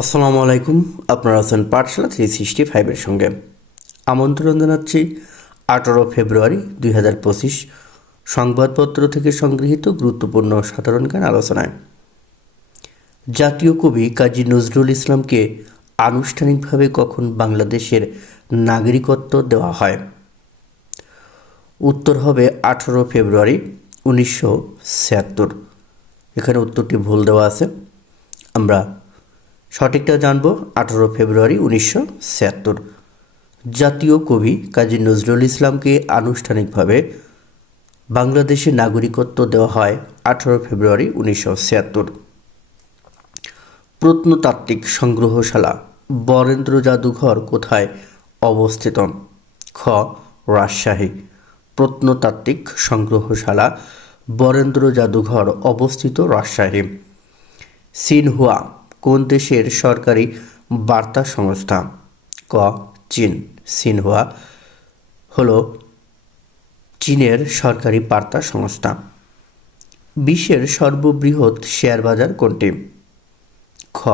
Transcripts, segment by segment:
আসসালামু আলাইকুম, আপনারা আছেন পাঠশালা থ্রি সিক্সটি ফাইভের সঙ্গে। আমন্ত্রণ জানাচ্ছি আঠারো ফেব্রুয়ারি দুই হাজার পঁচিশ সংবাদপত্র থেকে সংগৃহীত গুরুত্বপূর্ণ সাধারণ জ্ঞান আলোচনায়। জাতীয় কবি কাজী নজরুল ইসলামকে আনুষ্ঠানিকভাবে কখন বাংলাদেশের নাগরিকত্ব দেওয়া হয়? উত্তর হবে আঠারো ফেব্রুয়ারি উনিশশো ছিয়াত্তর। এখানে উত্তরটি ভুল দেওয়া আছে। আমরা সঠিকটা জানব আঠারো ফেব্রুয়ারি উনিশশো ছিয়াত্তর। জাতীয় কবি কাজী নজরুল ইসলামকে আনুষ্ঠানিকভাবে বাংলাদেশে নাগরিকত্ব দেওয়া হয় আঠারো ফেব্রুয়ারি উনিশশো ছিয়াত্তর। প্রত্নতাত্ত্বিক সংগ্রহশালা, বরেন্দ্র জাদুঘর কোথায় অবস্থিত? খ, রাজশাহী। প্রত্নতাত্ত্বিক সংগ্রহশালা, বরেন্দ্র জাদুঘর অবস্থিত রাজশাহী। সিনহুয়া কোন দেশের সরকারি বার্তা সংস্থা? ক. চীন। সিনহুয়া হল চীনের সরকারি বার্তা সংস্থা। বিশ্বের সর্ববৃহৎ শেয়ার বাজার কোনটি? খ.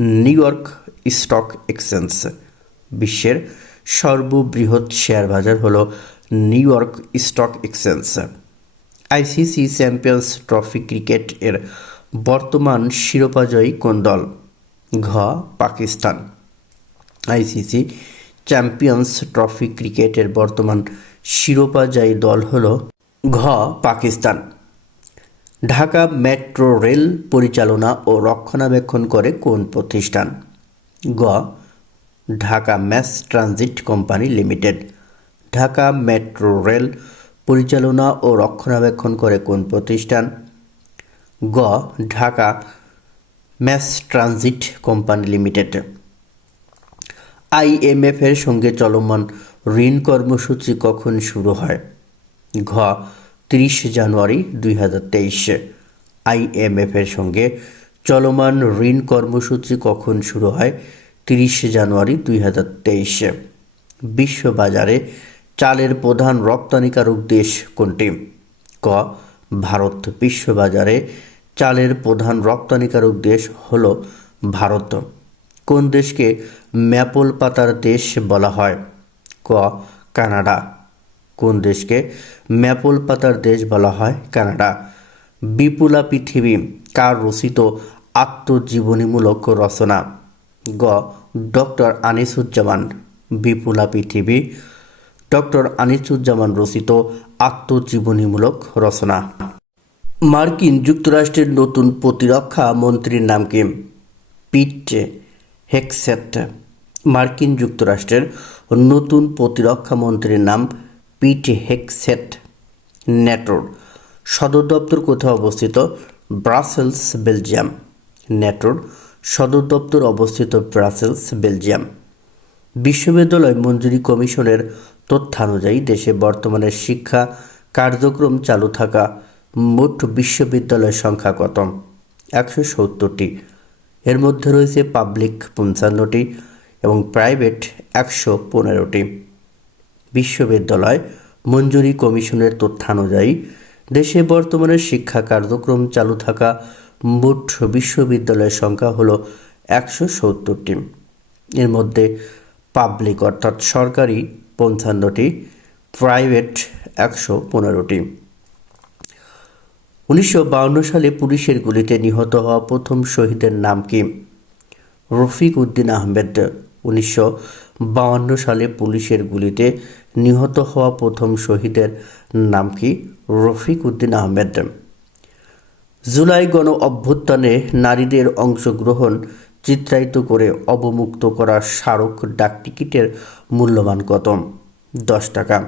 New York Stock Exchange. বিশ্বের সর্ববৃহৎ শেয়ার বাজার হল New York Stock Exchange. ICC Champions Trophy cricket এর বর্তমান শিরোপাজয়ী কোন দল? ঘ. পাকিস্তান। আইসিসি চ্যাম্পিয়ন্স ট্রফি ক্রিকেটের বর্তমান শিরোপাজয়ী দল হল ঘ. পাকিস্তান। ঢাকা মেট্রো রেল পরিচালনা ও রক্ষণাবেক্ষণ করে কোন প্রতিষ্ঠান? গ. Dhaka mass transit company limited. Dhaka metro rail পরিচালনা ও রক্ষণাবেক্ষণ করে কোন প্রতিষ্ঠান? গ, Dhaka mass transit company limited. IMF এর সঙ্গে চলমান ঋণ কর্মসূচি কখন শুরু হয়? ঘ, তিরিশ জানুয়ারি দুই হাজার তেইশে। আইএমএফ এর সঙ্গে চলমান ঋণ কর্মসূচি কখন শুরু হয়? তিরিশ জানুয়ারি দুই হাজার তেইশে। বিশ্ববাজারে চালের প্রধান রপ্তানিকারক দেশ কোনটি? ক, ভারত। বিশ্ববাজারে চালের প্রধান রপ্তানিকারক দেশ হল ভারত। কোন দেশকে ম্যাপল পাতার দেশ বলা হয়? ক, কানাডা। কোন দেশকে ম্যাপল পাতার দেশ বলা হয়? কানাডা। বিপুলা পৃথিবী, কার রচিত আত্মজীবনীমূলক রচনা? গ, ডক্টর আনিসুজ্জামান। বিপুলা পৃথিবী, ডক্টর আনিসুজ্জামান রচিত আত্মজীবনীমূলক রচনা। মার্কিন যুক্তরাষ্ট্রের নতুন প্রতিরক্ষা মন্ত্রীর নাম কি? পিট হেক্সেট। মার্কিন যুক্তরাষ্ট্রের নতুন প্রতিরক্ষা মন্ত্রীর নাম পিট হেক্সেট। ন্যাটোর সদর দপ্তর কোথায় অবস্থিত? Brussels, Belgium. ন্যাটোর সদর দপ্তর অবস্থিত ব্রাসেলস, বেলজিয়াম। বিশ্ববিদ্যালয় মঞ্জুরি কমিশনের তথ্যানুযায়ী দেশে বর্তমানে শিক্ষা কার্যক্রম চালু থাকা মোট বিশ্ববিদ্যালয়ের সংখ্যা কত একশো সত্তরটি। এর মধ্যে রয়েছে পাবলিক পঞ্চান্নটি এবং প্রাইভেট একশো পনেরোটি। বিশ্ববিদ্যালয় মঞ্জুরি কমিশনের তথ্যানুযায়ী, দেশে বর্তমানে শিক্ষা কার্যক্রম চালু থাকা মোট বিশ্ববিদ্যালয়ের সংখ্যা হলো একশো সত্তরটি। এর মধ্যে পাবলিক অর্থাৎ সরকারি পঞ্চান্নটি, প্রাইভেট একশো পনেরোটি। উনিশশো সালে পুলিশের গুলিতে নিহত হওয়া প্রথম শহীদের নাম কি? রফিক উদ্দিন আহমেদ। উনিশশো সালে পুলিশের গুলিতে নিহত হওয়া প্রথম শহীদের নাম কি? রফিক উদ্দিন আহমেদ। জুলাই গণ অভ্যুত্থানে নারীদের অংশগ্রহণ চিত্রায়িত করে অবমুক্ত করা স্মারক ডাকটিকিটের মূল্যমান কত? দশ টাকা।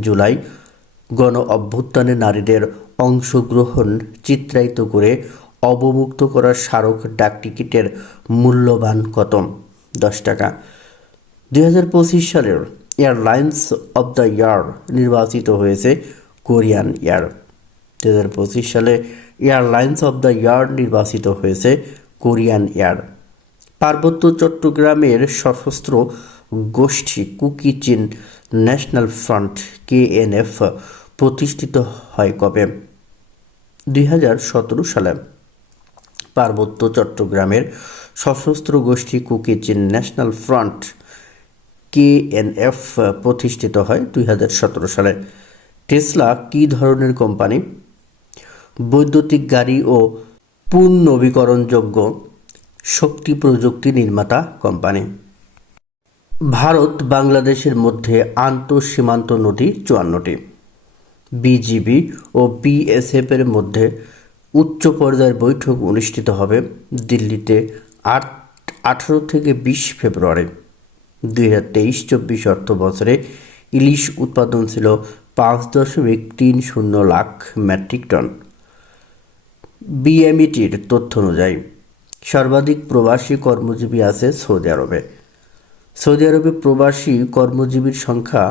জুলাই গণ অভ্যুত্থানে নারীদের অংশগ্রহণ চিত্রায়িত করে অবমুক্ত করার স্মারক ডাকটিকিটের মূল্যবান কত দশ টাকা। দুই হাজার পঁচিশ সালের এয়ারলাইন্স অব দ্য ইয়ার নির্বাচিত হয়েছে কোরিয়ান এয়ার। দু হাজার পঁচিশ সালে এয়ারলাইন্স অব দ্য ইয়ার নির্বাচিত হয়েছে কোরিয়ান এয়ার। পার্বত্য চট্টগ্রামের সশস্ত্র গোষ্ঠী কুকি চীন ন্যাশনাল ফ্রন্ট, কেএনএফ প্রতিষ্ঠিত হয় কবে? দুই হাজার সতেরো সালে পার্বত্য চট্টগ্রামের সশস্ত্র গোষ্ঠী কুকিচিন ন্যাশনাল ফ্রন্ট কেএনএফ প্রতিষ্ঠিত হয় দুই হাজার সতেরো সালে। টেসলা কী ধরনের কোম্পানি? বৈদ্যুতিক গাড়ি ও পুনর্নবীকরণযোগ্য শক্তি প্রযুক্তি নির্মাতা কোম্পানি। ভারত বাংলাদেশের মধ্যে আন্তঃসীমান্ত নদী চুয়ান্নটি। বিজিবি ও বিএসএফ এর মধ্যে উচ্চ পর্যায়ের বৈঠক অনুষ্ঠিত হবে দিল্লিতে আট, আঠারো থেকে বিশ ফেব্রুয়ারি। দুই হাজার তেইশ চব্বিশ অর্থ বছরে ইলিশ উৎপাদন ছিল পাঁচ দশমিক তিন শূন্য লাখ মেট্রিক টন। বিএমইটির তথ্য অনুযায়ী সর্বাধিক প্রবাসী কর্মজীবী আছে সৌদি আরবে। সৌদি আরবে প্রবাসী কর্মজীবীর সংখ্যা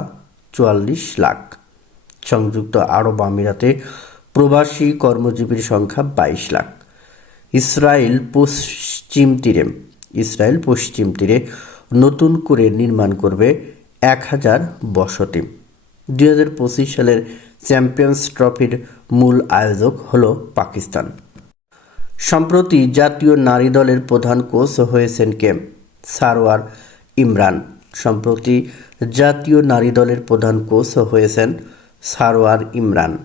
চুয়াল্লিশ লাখ। সংযুক্ত আরব আমিরাতে প্রবাসী কর্মজীবীর সংখ্যা বাইশ লাখ। ইসরায়েল পশ্চিম তীরে, ইসরায়েল পশ্চিম তীরে নতুন করে নির্মাণ করবে এক হাজার বসতি। দুই হাজার পঁচিশ সালের চ্যাম্পিয়ন্স ট্রফির মূল আয়োজক হলো পাকিস্তান। সম্প্রতি জাতীয় নারী দলের প্রধান কোচ হয়েছেন কে? সারওয়ার ইমরান। সম্প্রতি জাতীয় নারী দলের প্রধান কোচ হয়েছেন সারওয়ার ইমরান।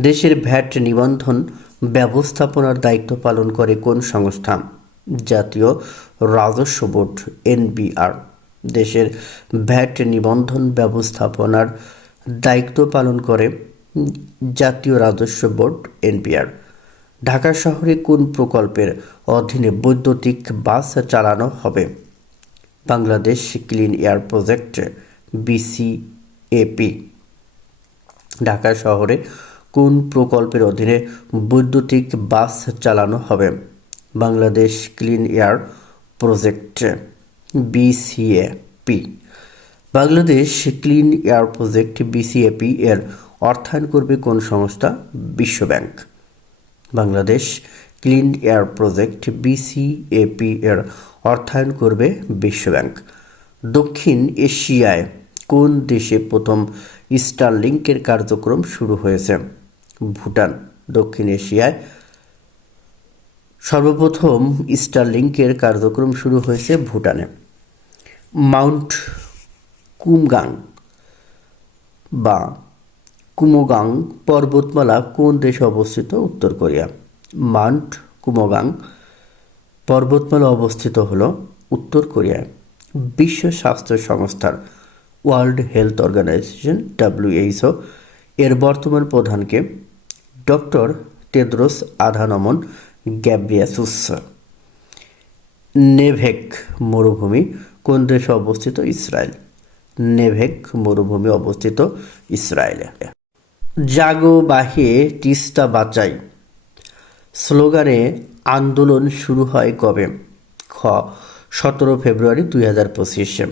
দেশের ভ্যাট নিবন্ধন ব্যবস্থাপনার দায়িত্ব পালন করে কোন সংস্থা? জাতীয় রাজস্ব বোর্ড, এনবিআর। দেশের ভ্যাট নিবন্ধন ব্যবস্থাপনার দায়িত্ব পালন করে জাতীয় রাজস্ব বোর্ড এনপিআর ঢাকা শহরে কোন প্রকল্পের অধীনে বৈদ্যুতিক বাস চালানো হবে? Bangladesh clean air project, BCAP. Dhaka শহরে কোন প্রকল্পের অধীনে বৈদ্যুতিক বাস চালানো হবে? Bangladesh clean air project, BCAP. Bangladesh clean air project, BCAP এর অর্থায়ন করবে কোন সংস্থা? বিশ্বব্যাংক। Bangladesh clean air project, BCAP এর অর্থায়ন করবে বিশ্বব্যাংক। দক্ষিণ এশিয়ায় কোন দেশে প্রথম স্টারলিংকের কার্যক্রম শুরু হয়েছে। ভুটান, দক্ষিণ এশিয়ায় সর্বপ্রথম স্টার লিঙ্কের কার্যক্রম শুরু হয়েছে ভুটানে। মাউন্ট কুমগাং বা কুমোগাং পর্বতমালা কোন দেশে অবস্থিত? উত্তর কোরিয়া। মাউন্ট কুমোগাং পর্বতমালা অবস্থিত হল উত্তর কোরিয়ায়। বিশ্ব স্বাস্থ্য সংস্থার ওয়ার্ল্ড হেলথ অর্গানাইজেশন ডাব্লিউএইচও এর বর্তমান প্রধানকে ডক্টর টেদ্রোস আধানমন গ্যাব্রিয়াসুস নেভেক মরুভূমি কোন দেশে অবস্থিত? ইসরায়েল। নেভেক মরুভূমি অবস্থিত ইসরায়েলে। জাগো বাহে তিস্তা বাঁচাই। স্লোগানে আন্দোলন শুরু হয় কবে? খ, সতেরো ফেব্রুয়ারি দুই হাজার পঁচিশে।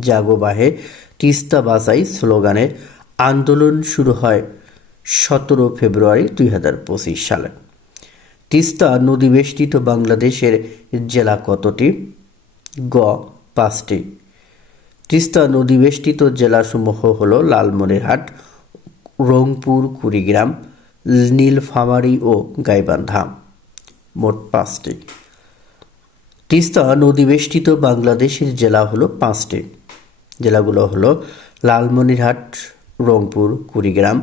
জাগো বাহে তিস্তা বাঁচাই স্লোগানে আন্দোলন শুরু হয় সতেরো ফেব্রুয়ারি দুই হাজার পঁচিশ সালে। তিস্তা নদী বেষ্টিত বাংলাদেশের জেলা কতটি? গ, পাঁচটি। তিস্তা নদী বেষ্টিত জেলাসমূহ হল লালমনিরহাট, রংপুর, কুড়িগ্রাম, নীলফামারী ও গাইবান্ধা মোট পাঁচটি। তিস্তা নদী বেষ্টিত বাংলাদেশের জেলা হলো পাঁচটি। জেলাগুলো হলো লালমনিরহাট, রংপুর, কুড়িগ্রাম,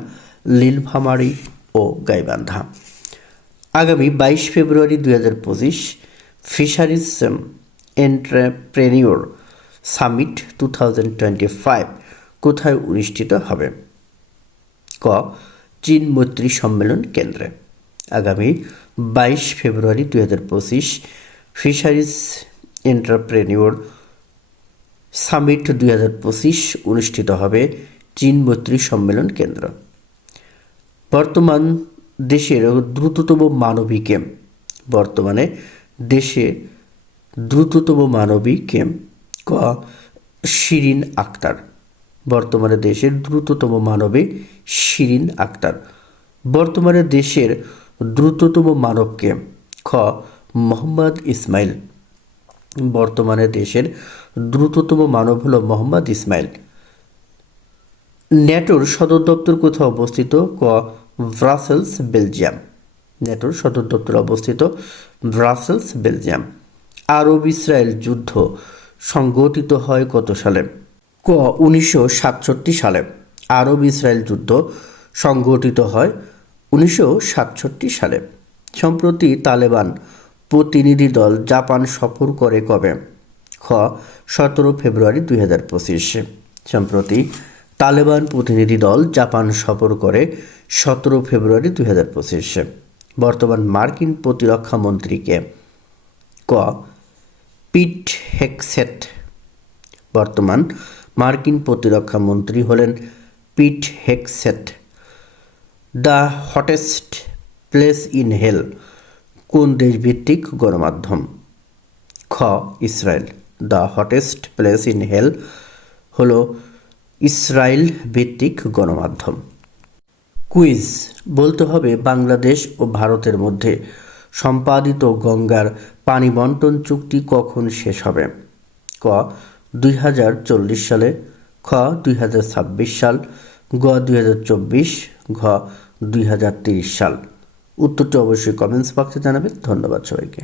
নীলফামারী ও গাইবান্ধা। আগামী বাইশ ফেব্রুয়ারি দুই হাজার পঁচিশ fisheries entrepreneur summit two thousand twenty five কোথায় অনুষ্ঠিত হবে? ক, চীন মৈত্রী সম্মেলন কেন্দ্রে। আগামী বাইশ ফেব্রুয়ারি দুই হাজার পঁচিশ ফিশারিজ এন্টারপ্রেনিওর সামিট দুই হাজার পঁচিশ অনুষ্ঠিত হবে চীন মৈত্রী সম্মেলন কেন্দ্র। বর্তমান দেশের দ্রুততম মানবী কেম? বর্তমানে দেশে দ্রুততম মানবিক কেম? ক, শিরিন আক্তার। বর্তমানে দেশের দ্রুততম মানবী শিরিন আক্তার। বর্তমানে দেশের দ্রুততম মানবকে খ, মোহাম্মদ ইসমাইল। বর্তমানে দেশের দ্রুততম মানব হল মোহাম্মদ ইসমাইল। ন্যাটোর সদর দপ্তর কোথাও অবস্থিত? ক, ব্রাসেলস, বেলজিয়াম। নেটোর সদর দপ্তর অবস্থিত ব্রাসেলস, বেলজিয়াম। আরব ইসরায়েল যুদ্ধ সংগঠিত হয় কত সালে? ক, উনিশশো সাতষট্টি সালে। আরব ইসরায়েল যুদ্ধ সংগঠিত হয় উনিশশো সাতষট্টি সালে। সম্প্রতি তালেবান প্রতিনিধি দল জাপান সফর করে কবে? খ, সতেরো ফেব্রুয়ারি দুই হাজার পঁচিশ। সম্প্রতি তালেবান প্রতিনিধি দল জাপান সফর করে সতেরো ফেব্রুয়ারি দুই হাজার পঁচিশ। বর্তমান মার্কিন প্রতিরক্ষা মন্ত্রীকে ক, পিট হেকসেট। বর্তমান মার্কিন প্রতিরক্ষা মন্ত্রী হলেন Pete Hegseth. The hottest place in hell, কোন দেশভিত্তিক গণমাধ্যম? খ, Israel. The hottest place in hell হলো ইসরায়েল ভিত্তিক গণমাধ্যম। কুইজ, বলতে হবে বাংলাদেশ ও ভারতের মধ্যে। সম্পাদিত গঙ্গার পানি বন্টন চুক্তি কখন শেষ হবে? ক, দুই হাজার চল্লিশ সালে। খ, দুই হাজার ছাব্বিশ সাল। গ, দুই হাজার চব্বিশ। ঘ, দুই সাল। উত্তরটি অবশ্যই কমেন্টস বক্সে জানাবেন। ধন্যবাদ সবাইকে।